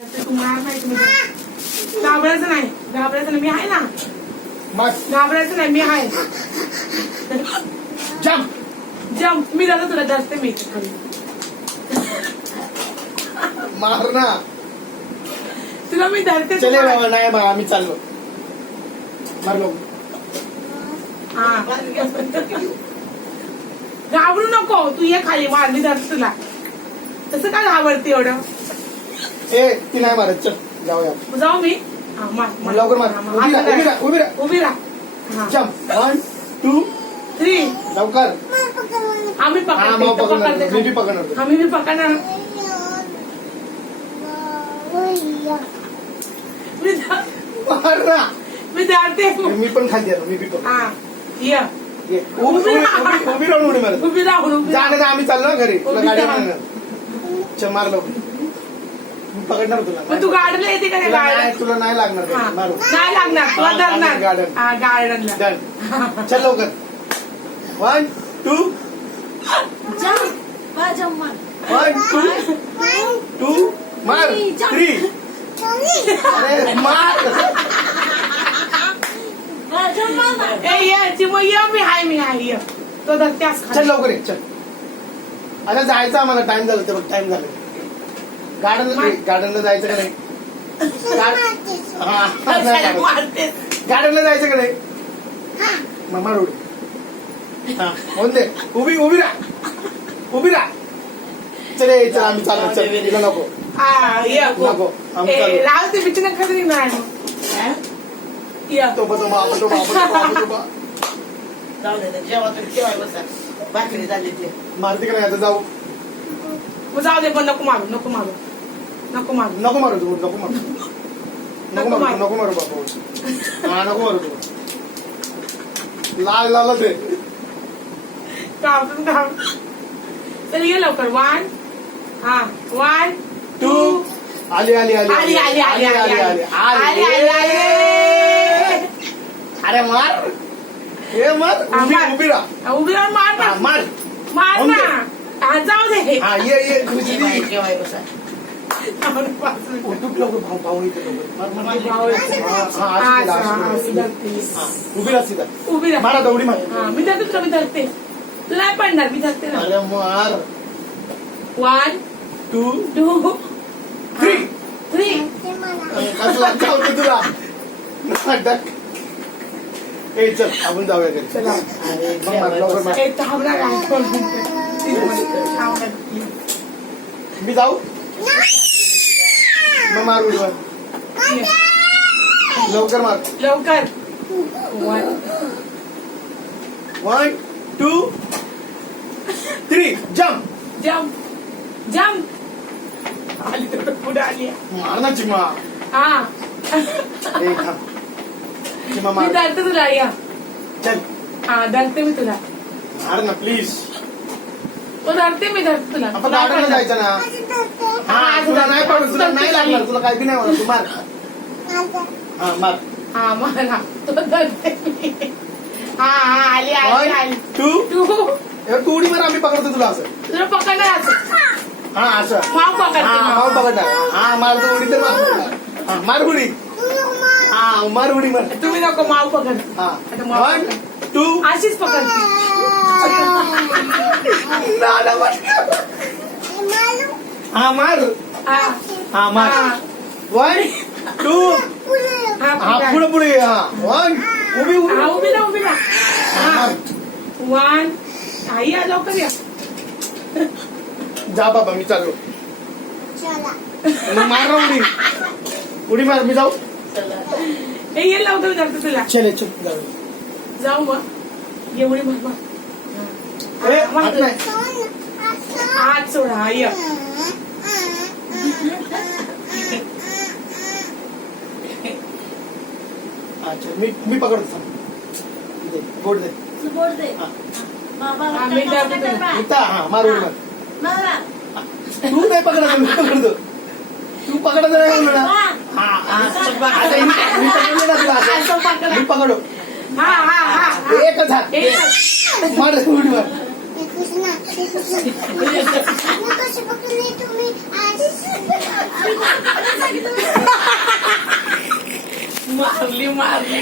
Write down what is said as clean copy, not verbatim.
तुम्हाला माहिती म्हणजे घाबरायचं नाही, घाबरायचं नाही, मी आहे ना. घाबरायचं नाही, मी आहे. जम्प जम्प मी जातो, तुला जास्त मी मार ना. तुला मी धरते. चले बाबा, नाही बाबा आम्ही चाललो. मारलो. हा घाबरू नको, तू ये खाली, मार मी धरते तुला. तसं काय घाबरते एवढं? ए ती नाही मारत, चल जाऊया. जाऊ मी. हा मार, लवकर मार. उभी राहा, उभी राहा. उभी राहा. जम्प 1 2 3 लवकर. आम्ही हा मग पकडणार, मी बी पकडणार. आम्ही बी पकडणार. मार ना. मी धरते. मी पण खाली आलो, मी बी पकड. हा ये उभी राहून उडी मारत. उभी राहून जाणे आम्ही चाललो ना घरी. तुला गाडी आणणार. चल मारलो. मी पकडणार तुला. पण तू गार्डनला येते का? गार्डन तुला नाही लागणार. मारू नाही लागणार, तुला धरणार. गार्डन. हा गार्डनला. डन. चल लवकर. 1 2 1 2 मार. 3 अरे मार. ए ये चिमो ये, मी आहे ये. तो धरत्यास चल लवकर ये, चल. आता जायचं आम्हाला, टाइम झालं. ते बघ टाइम झालं. गार्डनला जायचं का नाही? गार्डनला जायचं का नाही? मग मार उडी. हा म्हणते उभी राहा. चले चल आम्ही चाललो. चल तिला नको नको, आम्ही चाललो. राहू ते बिचारा कधी निघणार तो बाबा भाकरी झाली ते मारते का नाही? आता जाऊ. मग जाऊ दे, पण नको मारू नको मारू तू. नको मारू बाबा. हा नको मारू तू. लाल ते काम. चल ये लवकर. 1 2 आली. अरे मार. हे मार. उभी राहा. उभी राहून मार ना. जाऊ दे. हा ये केव्हा बसा उभी राहा सीधा. उभी राहा. मारा दौडी मार. मी धरते तुला, मी धरते. तुला नाही पडणार, मी धरते ना. अरे मार. 1 2 3 कसला चावतो तुला. नाटक. ए चल आपण जाऊया घरी. चला. मग मार लवकर मार. एक थांबणार आहे. मी जाऊ. मग मार उडी मार. लवकर मार. 1 2 3 जम्प. आली तर पुढे आली. मार ना चिमा. हा ए थांब. चिमा मी मार. धरते तुला. या चल हा धरते मी तुला. मार ना प्लीज. मी धरते तुला. आपण गार्डनला जायचं ना. हा तुला नाही पडत, तुला नाही लागणार, तुला काय बी नाही होणार. तू मार. हा मार. हा मला तो धरते मी. हा आली 1 2 तू उडी मार. आम्ही पकडतो तुला. असं तुला पकडणार असं. हा असं. माव पकडते. माव पकडणार. हा मार तू उडी तर मार. मार उडी. हा मार उडी मार. तुम्ही नको, माव पकड. हा आता माव 1 2 अशीच पकडते. हा मार. हा मार. 1 2 हा पुढे. हा 1 उभी उभी राहा. हा 1 आई या लवकर या. जा बाबा मी चाललो. मग मार ना उडी मार. मी जाऊ. हे ये लवकर धरते तुला. चल जाऊ मग. एवढी मार. हात सोडा. हा ये. अच्छा मी पकडतो. बोट दे. आम्ही धरते तुला. इथं. हा मार उडी मार. तू नाही पकडत, मी पकडतो. तू पकडत नाही म्हणलं ना. मी पकडो. हा एकच हात. मार उडी मार. मारली